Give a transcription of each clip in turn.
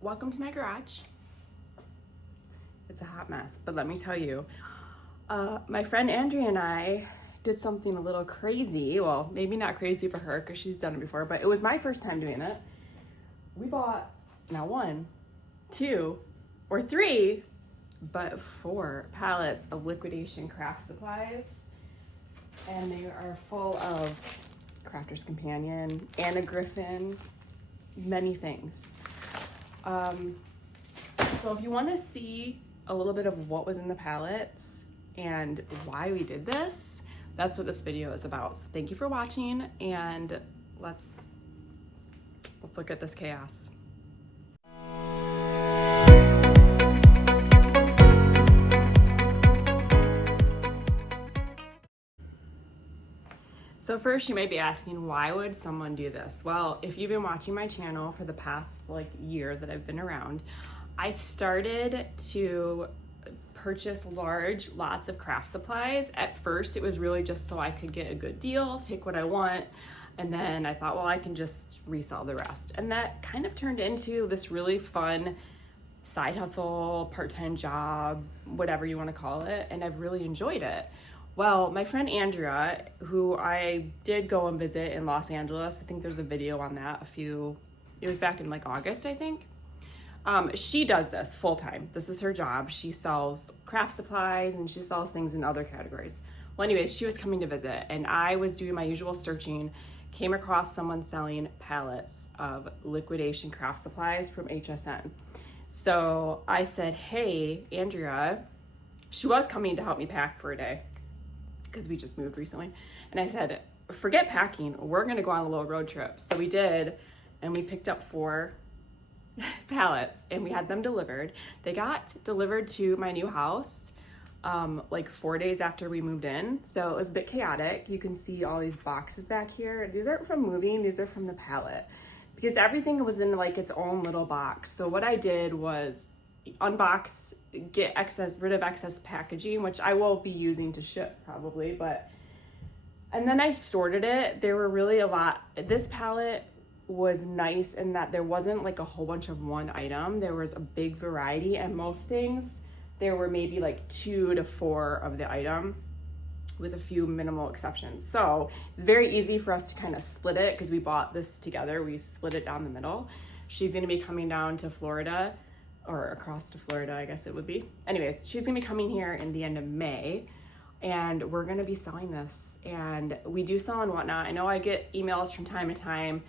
welcome to my garage. It's a hot mess, but let me tell you, my friend Andrea and I did something a little crazy. Well, maybe not crazy for her because she's done it before, but it was my first time doing it. We bought not 1, 2, or 3, but 4 pallets of liquidation craft supplies. And they are full of Crafter's Companion, Anna Griffin, many things. So if you want to see a little bit of what was in the pallets and why we did this, that's what this video is about. So thank you for watching, and let's look at this chaos. So first you might be asking, why would someone do this? Well, if you've been watching my channel for the past year that I've been around, I started to purchase lots of craft supplies. At first it was really just so I could get a good deal, take what I want, and then I thought, well, I can just resell the rest. And that kind of turned into this really fun side hustle, part-time job, whatever you want to call it, and I've really enjoyed it. Well, my friend Andrea, who I did go and visit in Los Angeles, I think there's a video on that it was back in August, I think. She does this full time. This is her job. She sells craft supplies and she sells things in other categories. Well, anyways, she was coming to visit and I was doing my usual searching, came across someone selling pallets of liquidation craft supplies from HSN. So I said, hey, Andrea, she was coming to help me pack for a day, because we just moved recently. And I said, forget packing, we're gonna go on a little road trip. So we did, and we picked up 4 pallets and we had them delivered. They got delivered to my new house 4 days after we moved in. So it was a bit chaotic. You can see all these boxes back here. These aren't from moving, these are from the pallet, because everything was in its own little box. So what I did was unbox, get rid of excess packaging, which I will be using to ship probably, and then I sorted it. There were really a lot. This pallet was nice in that there wasn't a whole bunch of one item. There was a big variety, and most things there were maybe 2 to 4 of the item, with a few minimal exceptions. So it's very easy for us to kind of split it, because we bought this together. We split it down the middle. She's going to be coming down to Florida, or across to Florida, I guess it would be. Anyways, she's gonna be coming here in the end of May, and we're gonna be selling this. And we do sell on Whatnot. I know I get emails from time to time.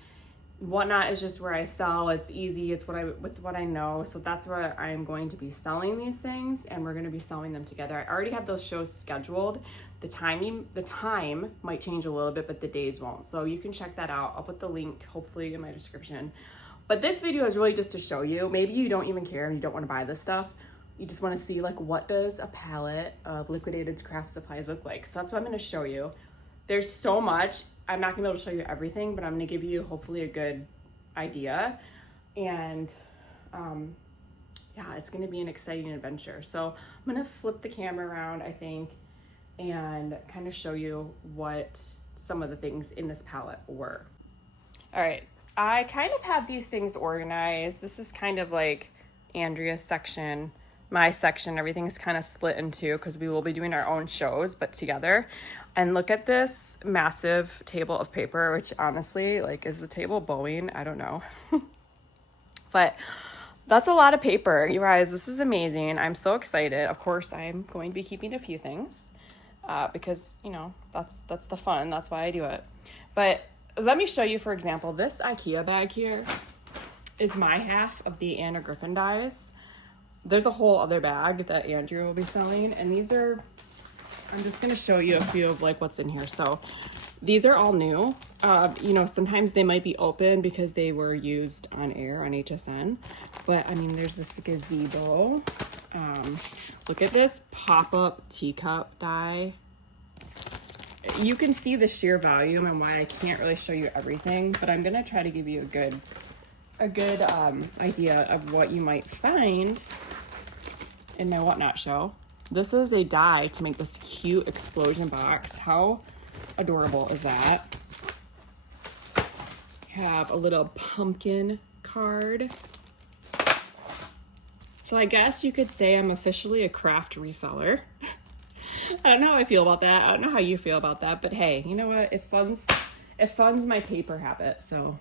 Whatnot is just where I sell. It's easy, it's what I know. So that's where I'm going to be selling these things, and we're gonna be selling them together. I already have those shows scheduled. The time might change a little bit, but the days won't. So you can check that out. I'll put the link hopefully in my description. But this video is really just to show you, maybe you don't even care and you don't want to buy this stuff. You just want to see what does a pallet of liquidated craft supplies look like. So that's what I'm going to show you. There's so much. I'm not going to be able to show you everything, but I'm going to give you hopefully a good idea. And yeah, it's going to be an exciting adventure. So I'm going to flip the camera around, I think, and kind of show you what some of the things in this pallet were. All right. I kind of have these things organized. This is kind of Andrea's section, my section. Everything's kind of split in 2 because we will be doing our own shows, but together. And look at this massive table of paper, which honestly, is the table bowing? I don't know. But that's a lot of paper. You guys, this is amazing. I'm so excited. Of course, I'm going to be keeping a few things because, that's the fun. That's why I do it. But let me show you, for example, this IKEA bag here is my half of the Anna Griffin dies. There's a whole other bag that Andrea will be selling, and I'm just going to show you a few of what's in here. So these are all new. Sometimes they might be open because they were used on air on HSN, but I mean, there's this gazebo. Look at this pop-up teacup die. You can see the sheer volume and why I can't really show you everything, but I'm gonna try to give you a good idea of what you might find in my Whatnot show. This is a die to make this cute explosion box. How adorable is that? Have a little pumpkin card. So I guess you could say I'm officially a craft reseller. I don't know how I feel about that. I don't know how you feel about that, but hey, you know what? It funds my paper habit. So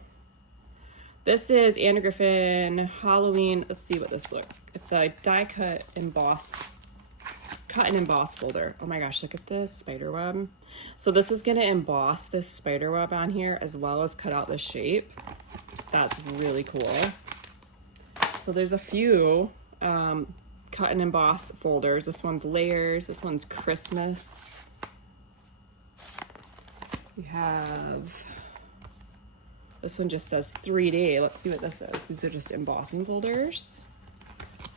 this is Anna Griffin Halloween. Let's see what this looks. It's a die cut cut and emboss folder. Oh my gosh, look at this spider web. So this is gonna emboss this spider web on here as well as cut out the shape. That's really cool. So there's a few cut and emboss folders. This one's layers, this one's Christmas. We have, this one just says 3D. Let's see what this is. These are just embossing folders,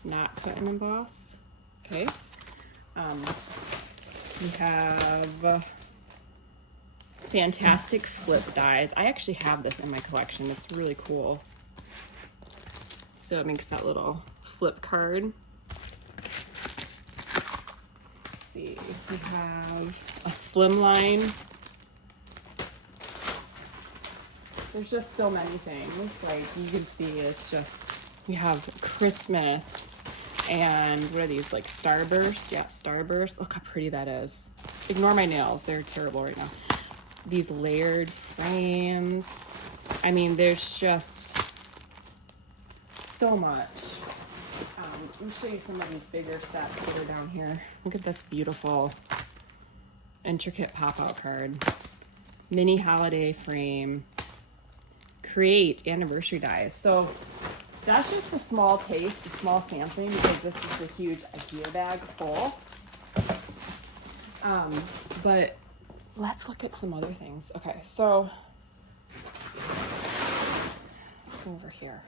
not cut and emboss. Okay. We have fantastic flip dies. I actually have this in my collection. It's really cool. So it makes that little flip card. Let's see, we have a slimline. There's just so many things. Like you can see, it's just, we have Christmas and what are these, like Starburst? Yeah, Starburst. Look how pretty that is. Ignore my nails, they're terrible right now. These layered frames. I mean, there's just so much. Let me show you some of these bigger sets that are down here. Look at this beautiful, intricate pop-out card. Mini holiday frame. Create anniversary dies. So that's just a small taste, a small sampling, because this is a huge IKEA bag full. But let's look at some other things. Okay, so let's go over here.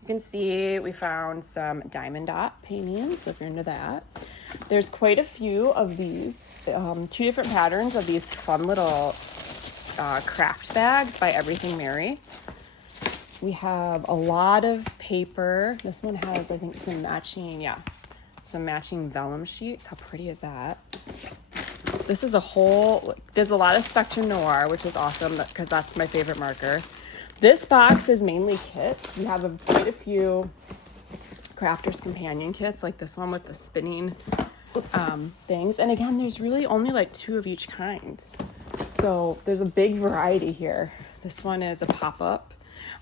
You can see we found some diamond dot paintings, if you're into that. There's quite a few of these, two different patterns of these fun little craft bags by Everything Mary. We have a lot of paper. This one has, I think, some matching vellum sheets. How pretty is that? This is there's a lot of Spectrum Noir, which is awesome because that's my favorite marker. This box is mainly kits. We have quite a few Crafter's Companion kits, like this one with the spinning things. And again, there's really only like 2 of each kind. So there's a big variety here. This one is a pop-up.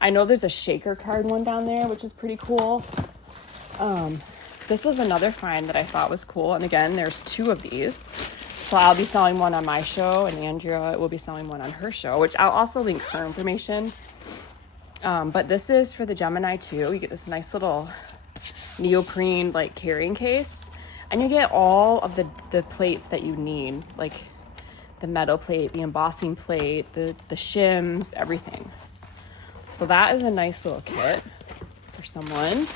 I know there's a shaker card one down there, which is pretty cool. This was another find that I thought was cool. And again, there's 2 of these. So I'll be selling one on my show, and Andrea will be selling one on her show, which I'll also link her information. But this is for the Gemini 2. You get this nice little neoprene like carrying case, and you get all of the plates that you need, like the metal plate, the embossing plate, the shims, everything. So that is a nice little kit for someone.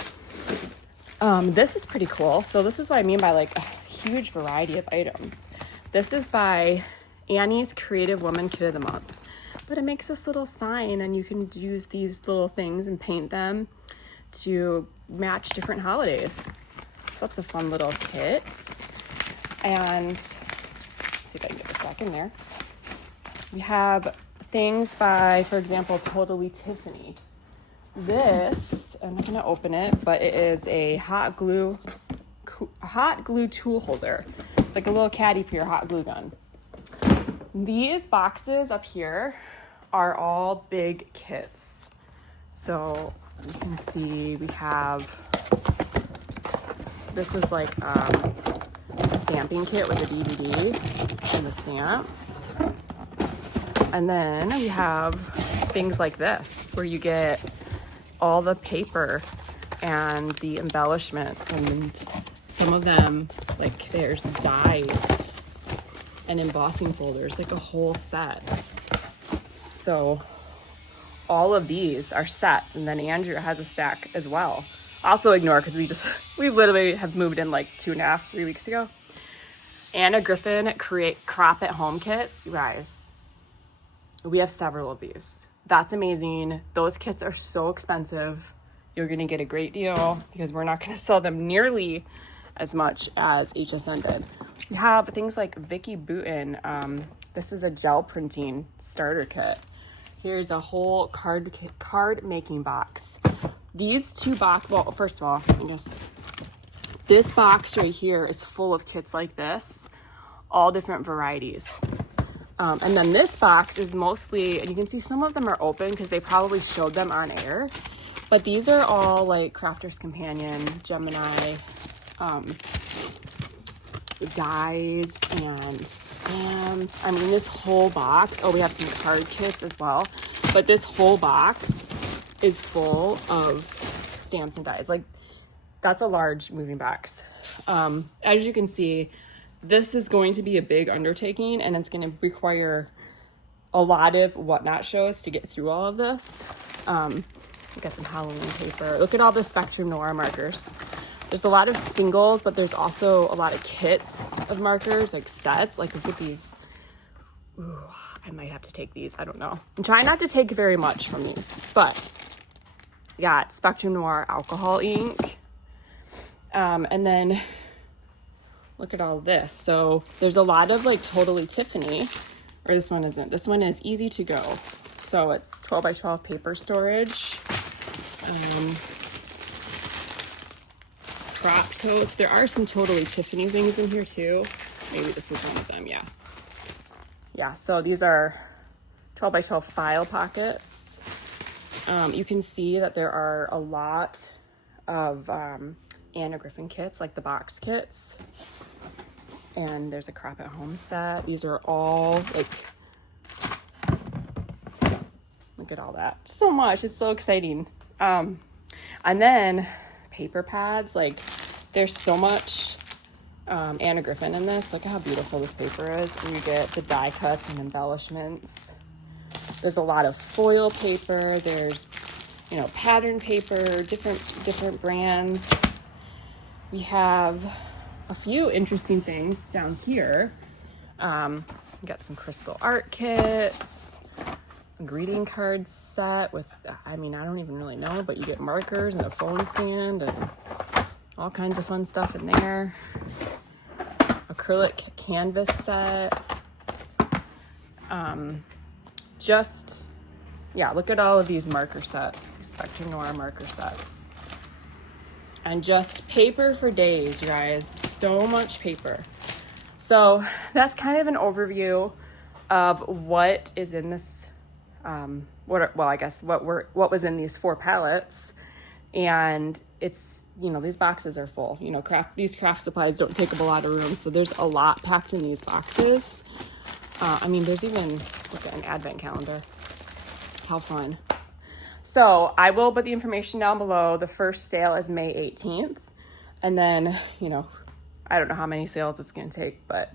This is pretty cool. So this is what I mean by like a huge variety of items. This is by Annie's Creative Woman Kit of the Month. But it makes this little sign, and you can use these little things and paint them to match different holidays. So that's a fun little kit. And let's see if I can get this back in there. We have things by, for example, Totally Tiffany. This, I'm not gonna open it, but it is a hot glue tool holder. It's like a little caddy for your hot glue gun. These boxes up here are all big kits. So you can see we have, this is like a stamping kit with a DVD and the stamps. And then we have things like this, where you get all the paper and the embellishments, and some of them, like there's dies and embossing folders, like a whole set. So all of these are sets, and then Andrea has a stack as well. Also ignore, because we literally have moved in like 2.5, 3 weeks ago. Anna Griffin Crop at Home kits, you guys. We have several of these. That's amazing. Those kits are so expensive. You're gonna get a great deal because we're not gonna sell them nearly as much as HSN did. We have things like Vicky Booten. This is a gel printing starter kit. Here's a whole card making box. These 2 box, well, first of all, I guess This box right here is full of kits like this, all different varieties. And then this box is mostly, and you can see some of them are open because they probably showed them on air, but these are all like Crafter's Companion, Gemini, dies and stamps. I mean, this whole box, oh, we have some card kits as well, but this whole box is full of stamps and dies. Like, that's a large moving box. As you can see, this is going to be a big undertaking, and it's going to require a lot of Whatnot shows to get through all of this. We got some Halloween paper. Look at all the Spectrum Noir markers. There's a lot of singles, but there's also a lot of kits of markers, like sets. Like, look at these. Ooh, I might have to take these. I don't know. I'm trying not to take very much from these, but we got Spectrum Noir alcohol ink. And then look at all this. So there's a lot of like Totally Tiffany, or this one isn't. This one is Easy to Go. So it's 12 by 12 paper storage. Crop totes. There are some Totally Tiffany things in here too. Maybe this is one of them, yeah. Yeah, so these are 12 by 12 file pockets. You can see that there are a lot of Anna Griffin kits, like the box kits. And there's a Crop at Home set. These are all like, look at all that. So much. It's so exciting. And then paper pads, like there's so much Anna Griffin in this. Look at how beautiful this paper is. And you get the die cuts and embellishments. There's a lot of foil paper. There's, you know, pattern paper, different brands. We have a few interesting things down here. We got some crystal art kits, a greeting card set with, I mean, I don't even really know, but you get markers and a phone stand and all kinds of fun stuff in there. Acrylic canvas set. Yeah, look at all of these marker sets, these Spectrum Noir marker sets. And just paper for days, you guys. So much paper. So that's kind of an overview of what is in this, what was in these 4 pallets. And it's, you know, these boxes are full. You know, these craft supplies don't take up a lot of room, so there's a lot packed in these boxes. I mean, there's even, look at an advent calendar. How fun. So I will put the information down below. The first sale is May 18th. And then, you know, I don't know how many sales it's going to take, but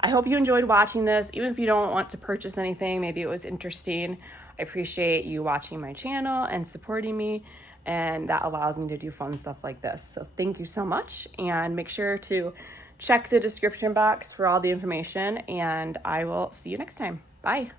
I hope you enjoyed watching this. Even if you don't want to purchase anything, maybe it was interesting. I appreciate you watching my channel and supporting me. And that allows me to do fun stuff like this. So thank you so much. And make sure to check the description box for all the information. And I will see you next time. Bye.